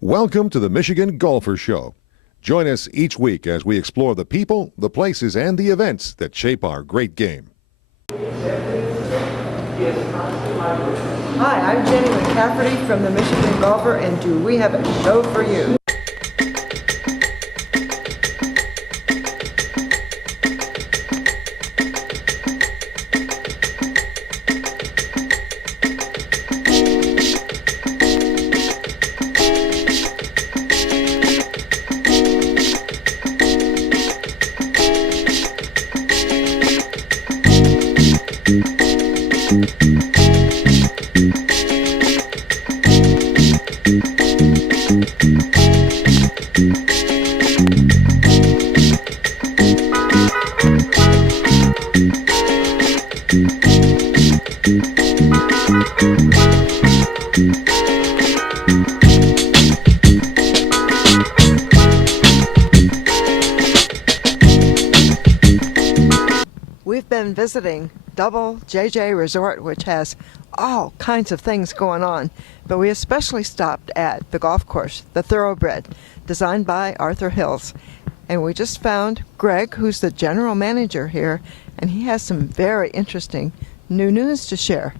Welcome to the Michigan Golfer Show. Join us each week as we explore the people, the places, and the events that shape our great game. Hi, I'm Jennie McCafferty from the Michigan Golfer, and do we have a show for you? We've been visiting Double JJ Resort, which has all kinds of things going on, but we especially stopped at the golf course, the Thoroughbred, designed by Arthur Hills. And we just found Greg, who's the general manager here, and he has some very interesting new news to share.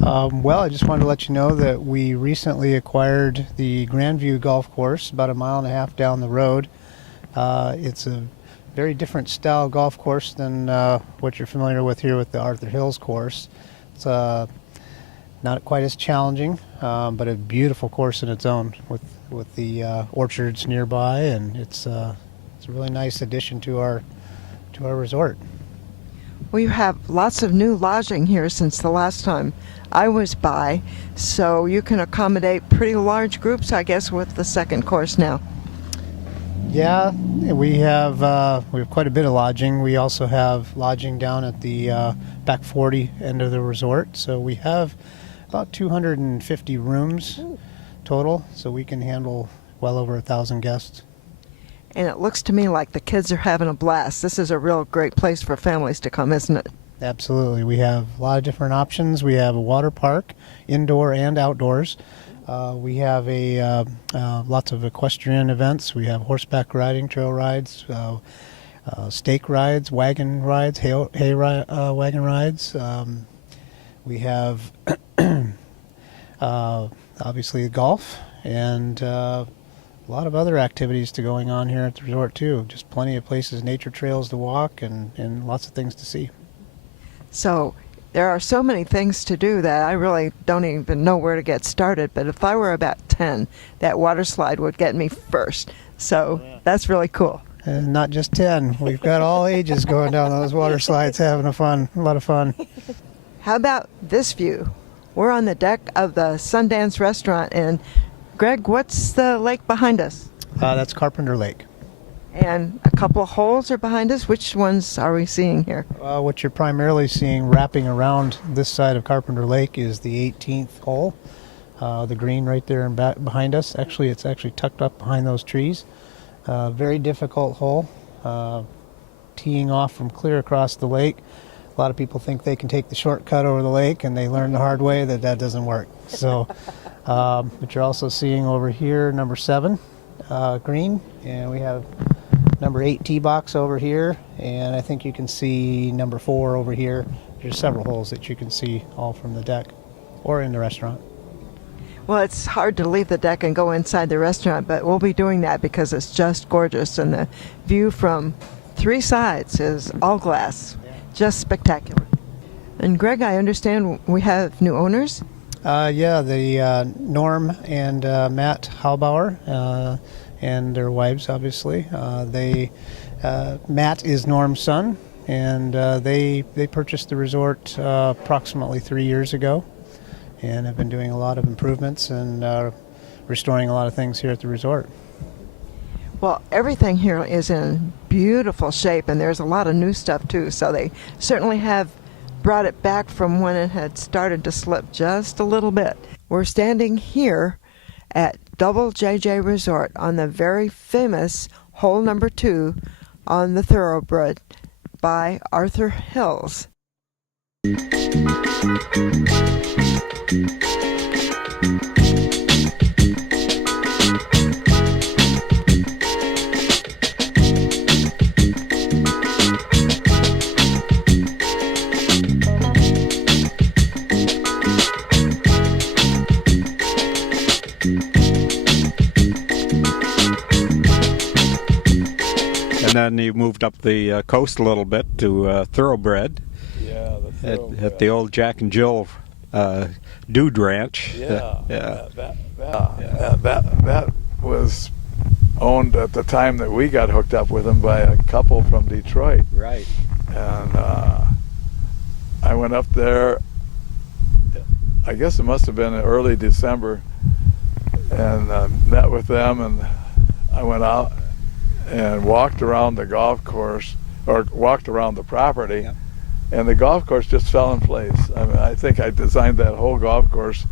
Well, I just wanted to let you know that we recently acquired the Grandview Golf Course about 1.5 miles down the road. It's a very different style golf course than what you're familiar with here with the Arthur Hills course. It's not quite as challenging, but a beautiful course in its own with the orchards nearby, and it's a really nice addition to our resort. We have lots of new lodging here since the last time I was by, so you can accommodate pretty large groups, I guess, with the second course now. Yeah, we have quite a bit of lodging. We also have lodging down at the back 40 end of the resort, so we have about 250 rooms total, so we can handle well over 1,000 guests. And it looks to me like the kids are having a blast. This is a real great place for families to come, isn't it? Absolutely. We have a lot of different options. We have a water park, indoor and outdoors. We have lots of equestrian events. We have horseback riding, trail rides, stake rides, wagon rides, wagon rides. We have obviously golf and a lot of other activities going on here at the resort too. Just plenty of places, nature trails to walk, and lots of things to see. So there are so many things to do that I really don't even know where to get started. But if I were about 10, that water slide would get me first. So that's really cool. And not just 10. We've got all ages going down those water slides, having a lot of fun. How about this view? We're on the deck of the Sundance restaurant. And Greg, what's the lake behind us? That's Carpenter Lake. And a couple of holes are behind us. Which ones are we seeing here? What you're primarily seeing wrapping around this side of Carpenter Lake is the 18th hole, the green right there and back behind us. Actually, it's tucked up behind those trees. Very difficult hole, teeing off from clear across the lake. A lot of people think they can take the shortcut over the lake, and they learn the hard way that doesn't work. So, but you're also seeing over here number 7, green, and we have number 8 tee box over here, and I think you can see number 4 over here. There's several holes that you can see all from the deck or in the restaurant. Well, it's hard to leave the deck and go inside the restaurant, but we'll be doing that because it's just gorgeous, and the view from 3 sides is all glass. Just spectacular. And Greg, I understand we have new owners? Yeah, the Norm and Matt Halbauer and their wives, obviously. Matt is Norm's son, and they purchased the resort approximately 3 years ago, and have been doing a lot of improvements and restoring a lot of things here at the resort. Well, everything here is in beautiful shape, and there's a lot of new stuff too, so they certainly have brought it back from when it had started to slip just a little bit. We're standing here at Double JJ Resort on the very famous hole number 2 on the Thoroughbred by Arthur Hills. And then you moved up the coast a little bit to Thoroughbred Yeah, the Thoroughbred. at the old Jack and Jill Dude Ranch. Yeah, Yeah. that was owned at the time that we got hooked up with them by a couple from Detroit. Right. And I went up there, I guess it must have been in early December, and met with them, and I went out and walked around the golf course, or walked around the property. Yep. And the golf course just fell in place. I mean, I think I designed that whole golf course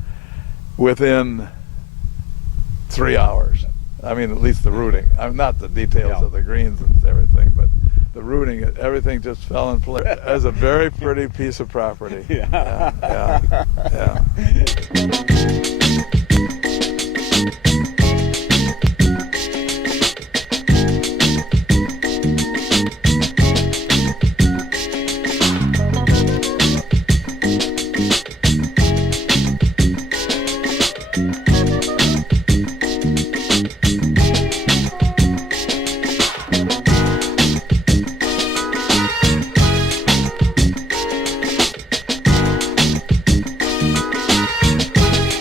within 3 hours. I mean, at least the routing. I'm not the details of the greens and everything, but the routing, everything just fell in place. It was a very pretty piece of property. Yeah. Yeah.